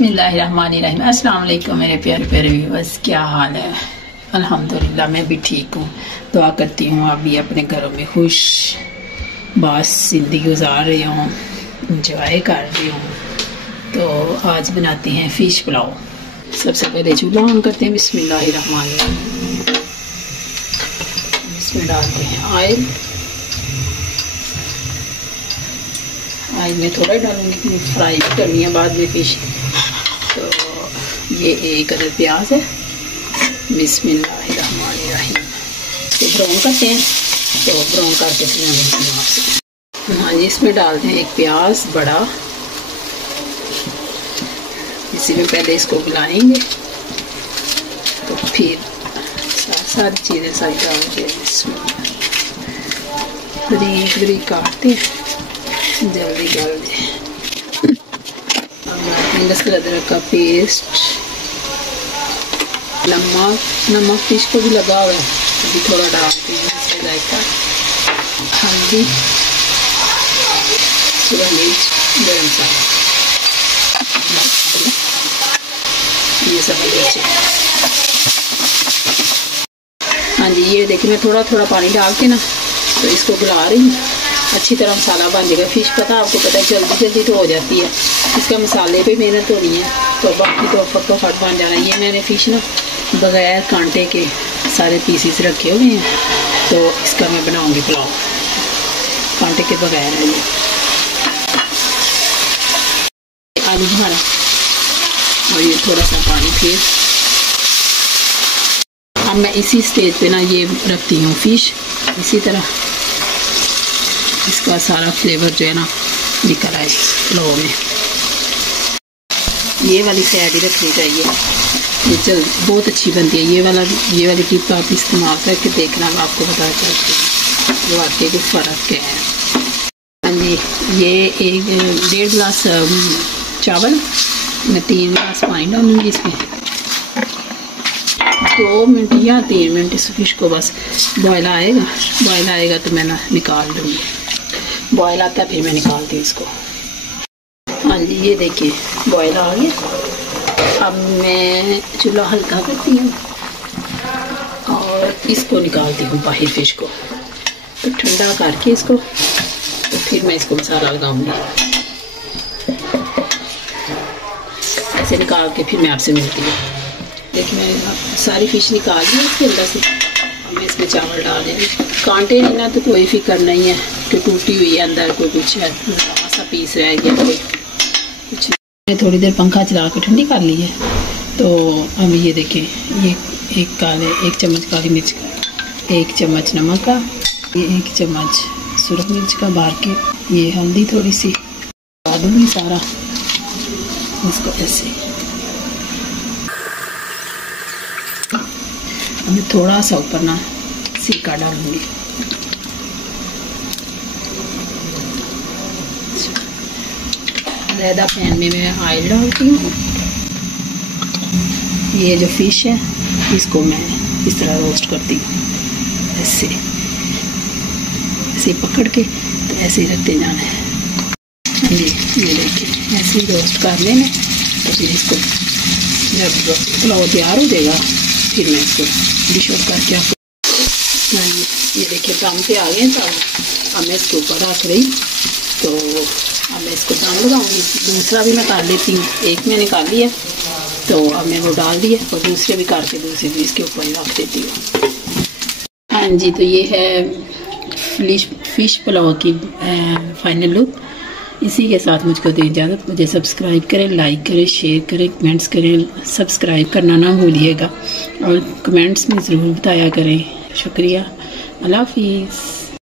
बिस्मिल्लाहिर्रहमानिर्रहीम। अस्सलाम वालेकुम मेरे प्यारे प्यारे व्यूअर्स, क्या हाल है? अल्हम्दुलिल्लाह मैं भी ठीक हूँ। दुआ करती हूँ आप भी अपने घरों में खुश बास जिंदगी गुजार रही हूँ, इंजॉय कर रही हूँ। तो आज बनाते हैं फ़िश पुलाव। सबसे पहले चूल्हा ऑन करते हैं। बिस्मिल्लाहिर्रहमानिर्रहीम। इसमें डालते हैं ऑयल। ऑयल में थोड़ा ही डालूंगी क्योंकि फ्राई भी करनी है बाद में फ़िश। तो ये एक अदर प्याज है। बिस्मिल्लाहिर्रहमानिर्रहीम। तो ब्राउन करते हैं, तो ब्राउन करके फिर मैं मिलती हूँ आपसे। हाँ जी, इसमें डालते हैं एक प्याज बड़ा। इसी में पहले इसको मिलाएंगे, तो फिर सारी चीज़ें सारी डाल के इसमें बारीक बारीक काटते हैं जल्दी जल्दी। लहसुन अदरक का पेस्ट, नमक फ़िश को भी लगा हुआ है, अभी थोड़ा डालते हैं इसमें जायका, हल्दी, सूखा मिर्च, गरम मसाला, ये सब अच्छे। हाँ जी, ये देखिए मैं थोड़ा थोड़ा पानी डाल के ना तो इसको गला रही हूँ। अच्छी तरह मसाला बन जाएगा। फ़िश पता आपको पता है जल्दी जल्दी तो हो जाती है, इसका मसाले पे मेहनत होनी है, तो बाकी तो फटोफट बन जाना है। ये मैंने फ़िश ना बगैर कांटे के सारे पीसीस रखे हुए हैं, तो इसका मैं बनाऊंगी पुलाव। कांटे के बगैर है ये। आलू भरा और ये थोड़ा सा पानी। फिर अब मैं इसी स्टेज पे ना ये रखती हूँ फ़िश, इसी तरह इसका सारा फ्लेवर जो है ना निकल आए पुलाव में। ये वाली साइड ही रखनी चाहिए, ये चल बहुत अच्छी बनती है। ये वाली टिप आप इस्तेमाल करके देखना, आपको पता चलती है वाकई कुछ फ़र्क है। हाँ जी, ये 1.5 गिलास चावल, मैं 3 गिलास पानी डालूँगी इसमें। 2 मिनट या 3 मिनट इस फिश को बस बॉयल आएगा तो मैं ना निकाल लूँगी। बॉयल आता है फिर मैं निकालती हूँ इसको। हाँ जी, ये देखिए बॉयल आ गया। अब मैं चूल्हा हल्का करती हूँ और इसको निकालती हूँ बाहर फ़िश को। तो ठंडा करके इसको, तो फिर मैं इसको मसाला लगाऊंगी। ऐसे निकाल के फिर मैं आपसे मिलती हूँ। देखिए मैं सारी फ़िश निकाल ली इसके अंदर से। अब मैं इसमें चावल डाल देंगे। कांटे नहीं ना तो कोई फिक्र नहीं है कि टूटी हुई है अंदर, कोई कुछ है सा पीस रह गया, कोई कुछ। मैंने थोड़ी देर पंखा चला के ठंडी कर ली है। तो अब ये देखें, ये एक चम्मच काली मिर्च का, 1 चम्मच नमक का, ये 1 चम्मच सुरख मिर्च का बार के, ये हल्दी थोड़ी सी डाल दूँगी सारा इसको ऐसे। मैं थोड़ा सा ऊपर ना सिरका डालूंगी। ज़्यादा पैन में मैं ऑयल डालती हूँ। ये जो फ़िश है इसको मैं इस तरह रोस्ट करती हूँ, ऐसे पकड़ के, तो ऐसे ही रखते जाना है। ये देखिए ऐसे ही रोस्ट कर लेना। तो फिर इसको जब पुलाव तैयार हो जाएगा फिर मैं इसको डिश आउट करके आपको। ये देखिए दम पे आ गए। तो अब मैं इसके ऊपर रख रही, तो अब मैं इसको दम लगाऊंगी। दूसरा भी मैं कर लेती हूँ, एक मैंने कर लिया तो अब मैं वो डाल दिया, और दूसरे भी करके दूसरे भी इसके ऊपर ही रख देती हूँ। हाँ जी, तो ये है फ़िश पुलाव की फाइनल लुक। इसी के साथ मुझको दें इजाज़त। मुझे सब्सक्राइब करें, लाइक करें, शेयर करें, कमेंट्स करें। सब्सक्राइब करना ना भूलिएगा और कमेंट्स में ज़रूर बताया करें। शुक्रिया। अल्लाह हाफिज़।